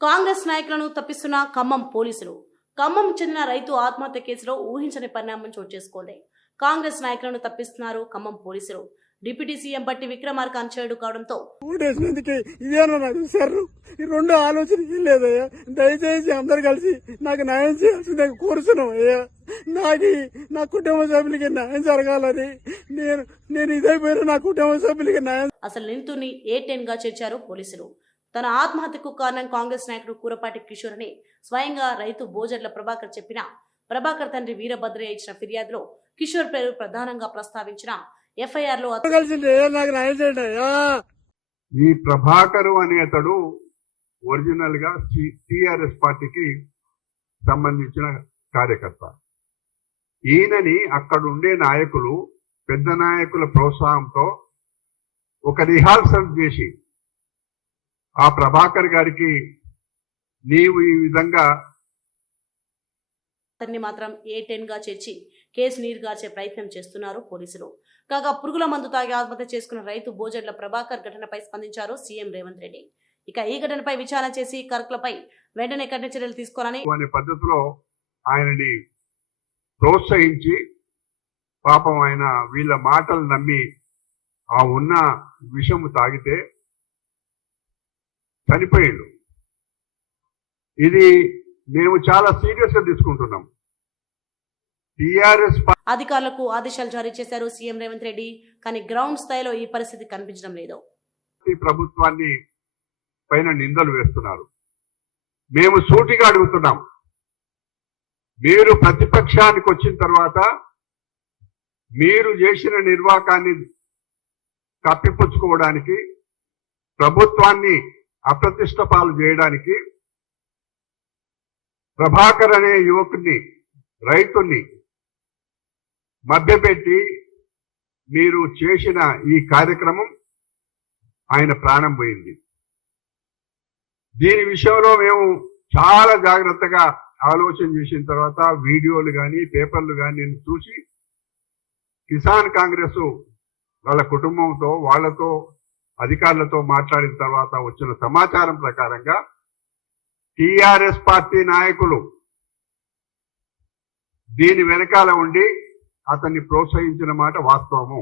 కాంగ్రెస్ నాయకులను తప్పిస్తున్న ఖమ్మం పోలీసులు. ఖమ్మం చెందిన రైతు ఆత్మహత్య కేసులో ఊహించని పరిణామం చోటు చేసుకుంది. కాంగ్రెస్ నాయకులను తప్పిస్తున్నారు ఖమ్మం పోలీసులు. డిప్యూటీ సీఎం బట్టి విక్రమార్క అనుచరుడు కావడంతో ఇదేనా నాకు సర్రు ఈ రెండు ఆలోచన లేదయ్యా. దయచేసి అందరు కలిసి నాకు న్యాయం చేయాల్సిందే కోరుతున్నాం అయ్యా. నా కుటుంబ సభ్యులకి న్యాయం జరగాలని నేను ఇదైపోయినా నా కుటుంబ సభ్యులకి న్యాయం. అసలు నిందితుని A10 గా చేర్చారు పోలీసులు. తన ఆత్మహత్యకు కారణం కాంగ్రెస్ నాయకుడు కూరపాటి కిషోర్ అని స్వయంగా రైతు బోజర్ల ప్రభాకర్ చెప్పిన ప్రభాకర్ తండ్రి వీరభద్రయ్య ఇచ్చిన ఫిర్యాదులో కిషోర్ పేరు ప్రధానంగా ప్రస్తావించిన FIR లో ఈ ప్రభాకర్ అనే అతడు ఒరిజినల్ గా TRS పార్టీకి సంబంధించిన కార్యకర్త. ఈయనని అక్కడ ఉండే నాయకులు పెద్ద నాయకుల ప్రోత్సాహంతో ఒక రిహార్సల్ చేసి ఆ ప్రభాకర్ గారికి నీవు ఈ విధంగా అతన్ని మాత్రం A10 గా చేర్చి కేసు నీరుగార్చే ప్రయత్నం చేస్తున్నారు పోలీసులు. కాగా పురుగుల మందు తాగి ఆత్మహత్య చేసుకున్న రైతు బోజర్ల ప్రభాకర్ ఘటనపై స్పందించారు సీఎం రేవంత్ రెడ్డి. ఇక ఈ ఘటనపై విచారణ చేసి కర్కులపై వెంటనే కఠిన చర్యలు తీసుకోవాలని అనే పద్ధతిలో ఆయనని ప్రోత్సహించి పాపం ఆయన వీళ్ళ మాటలు నమ్మి ఆ ఉన్న విషము తాగితే చనిపోయిండు. ఇది మేము చాలా సీరియస్ గా తీసుకుంటున్నాం. టిఆర్ఎస్ అధికారులకు ఆదేశాలు జారీ చేశారు సీఎం రేవంత్ రెడ్డి. కానీ గ్రౌండ్ స్థాయిలో ఈ పరిస్థితి కనిపించడం లేదు. ప్రభుత్వాన్ని పైన నిందలు వేస్తున్నారు. మేము సూటిగా అడుగుతున్నాం, మీరు ప్రతిపక్షానికి వచ్చిన తర్వాత మీరు చేసిన నిర్వాకాన్ని కప్పిపుచ్చుకోవడానికి, ప్రభుత్వాన్ని అప్రతిష్ట పాలు చేయడానికి ప్రభాకర్ అనే యువకుని రైతుని మభ్యపెట్టి మీరు చేసిన ఈ కార్యక్రమం ఆయన ప్రాణం పోయింది. దీని విషయంలో మేము చాలా జాగ్రత్తగా ఆలోచన చేసిన తర్వాత వీడియోలు కానీ పేపర్లు కానీ నేను చూసి కిసాన్ కాంగ్రెస్ వాళ్ళ కుటుంబంతో వాళ్ళతో అధికారులతో మాట్లాడిన తర్వాత వచ్చిన సమాచారం ప్రకారంగా TRS పార్టీ నాయకులు దీని వెనకాల ఉండి అతన్ని ప్రోత్సహించిన మాట వాస్తవము.